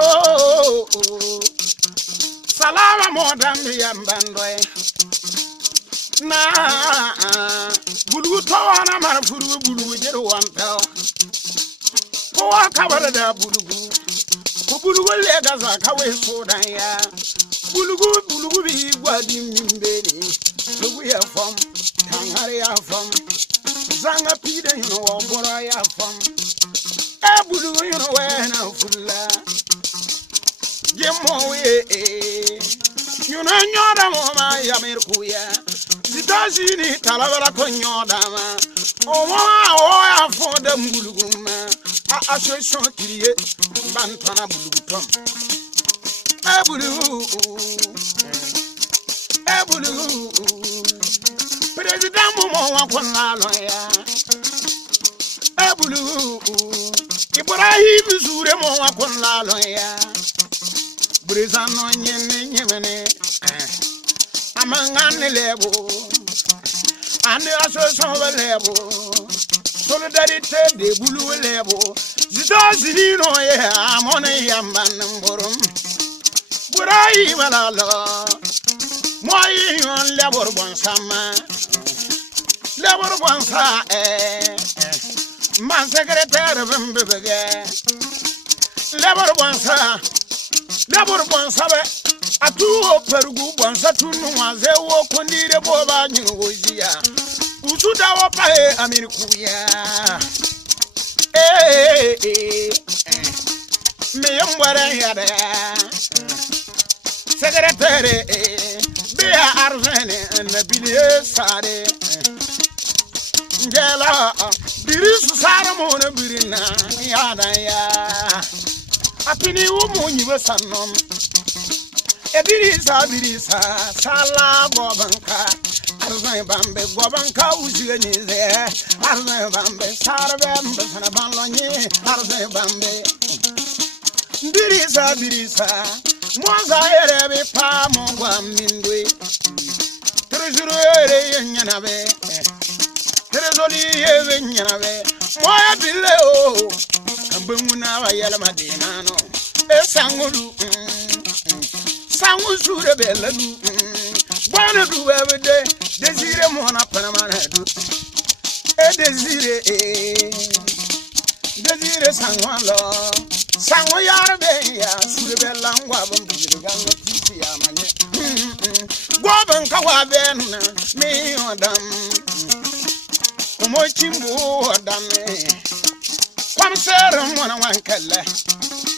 Oh, salama modam yambandoy. Na bulu to wana mar furu bulu jeru wanta. Ko akabara da bulu. Ko bulu le gaza kawe sodan ya. Bulu bi gwadi mimbeni. Lugu ya fam, tangare ya fam. Zanga pide you know bora ya fam. E bulu you know na fulla. Gemo we you know nyoda mama ya merkuya. Zitazini talabara ko nyoda ma. O ya fo da mbuluguma. Association kriye bantana bulugutom. E bulu President Momo wa konna loya. E bulu Ibrahim Zure mo wa konna loya. Brezano nyemene amangane lebo ande association lebo solidarité de bulu lebo zidazini no ye amone yamban mborum burai malala moi on lebor bon sama lebor bon sa man secrétaire bembege lebor bon sa be atu pergu bon sa tunu waze wo kondire boba nyu wojia usuda wo pae amerikuya me yambara yada secrétaire bia arzene nabilie sare ngela birisu sara mona birina yada ya apini wo monyi besanom birisa sala gobanka arzene bambe gobanka ujeni ze arzene bambe sarbe mbana banlonye arzene bambe birisa Mwaza erebe pa mongwa mindwe Trezoro ere nyanabe Trezoli ere nyanabe Moya bile o Kambemuna wa yala madina no Sangulu Sangu sure bela du Bwana du everyday Desire mona panamana du Desire sangwalo Sango yarbe ya sure bela ngwa bambi ganga titi ya manye Gwaban kawa benna mi odam Komo chimbu odam Kwamsere mwana wankele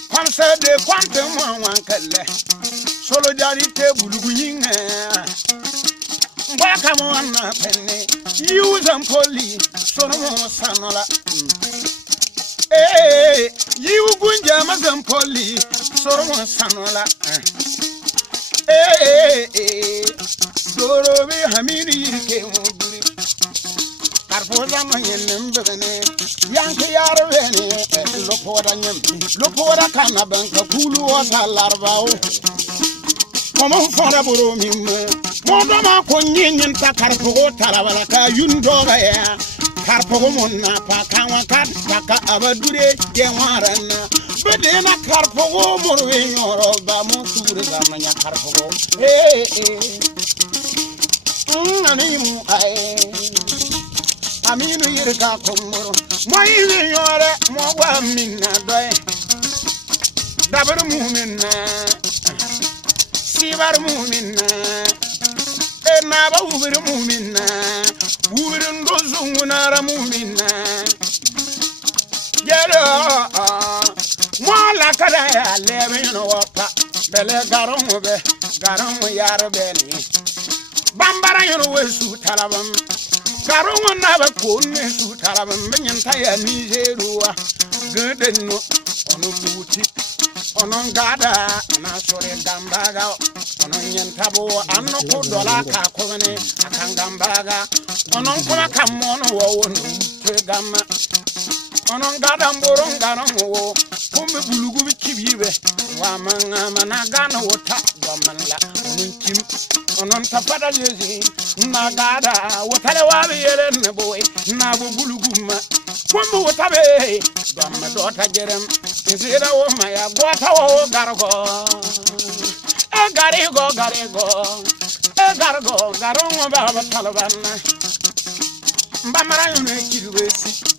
Kwamsere de kwante mwana wankele Solidarité bulugu yinga Mbaka mwana penne Yuza mpoli Sono sanola You gunja mazampoli soro sanola doro be hamiri ke muduri karpoza manyen mbene yanke yaro bene lopoda kana banka kulu wasa larbao komo fora boro mimme mondo ma ko nyin ta karpo tarabala ka yundo ba ya karpo monna pa kanwa ka abadure je warana bedena karpo morwe nyoro ba mo sure zamanya karpo ananimu aminu yirka komoro moyi yore mo gwa minna doy dabar mu'minna sibar mu'minna na ba wubir mu'minna wubirin dozunguna ra mu'minna yero mola kada ya lebe no wapa bele garon yarbe ni bambara yono wesu talabam garon na ba ko ne su talabam benyen taya ni zeruwa gadenno ono muti onon gada na sore gambaga onon nyentabo anno ko dola ka ko ne akan gambaga onon kuma kamono wo wonu te gamma onon gadam boron ganon wo kumbe bulugu kibibe wa mana gana wota wa manla onon kim onon tapada yezi na gada wotale wa yele ne boy na bo bulugu ma kumbe wotabe dom dota jerem ezira wo maya gota wo gargo gargo garongo baba talabana mbamara yone kidwesi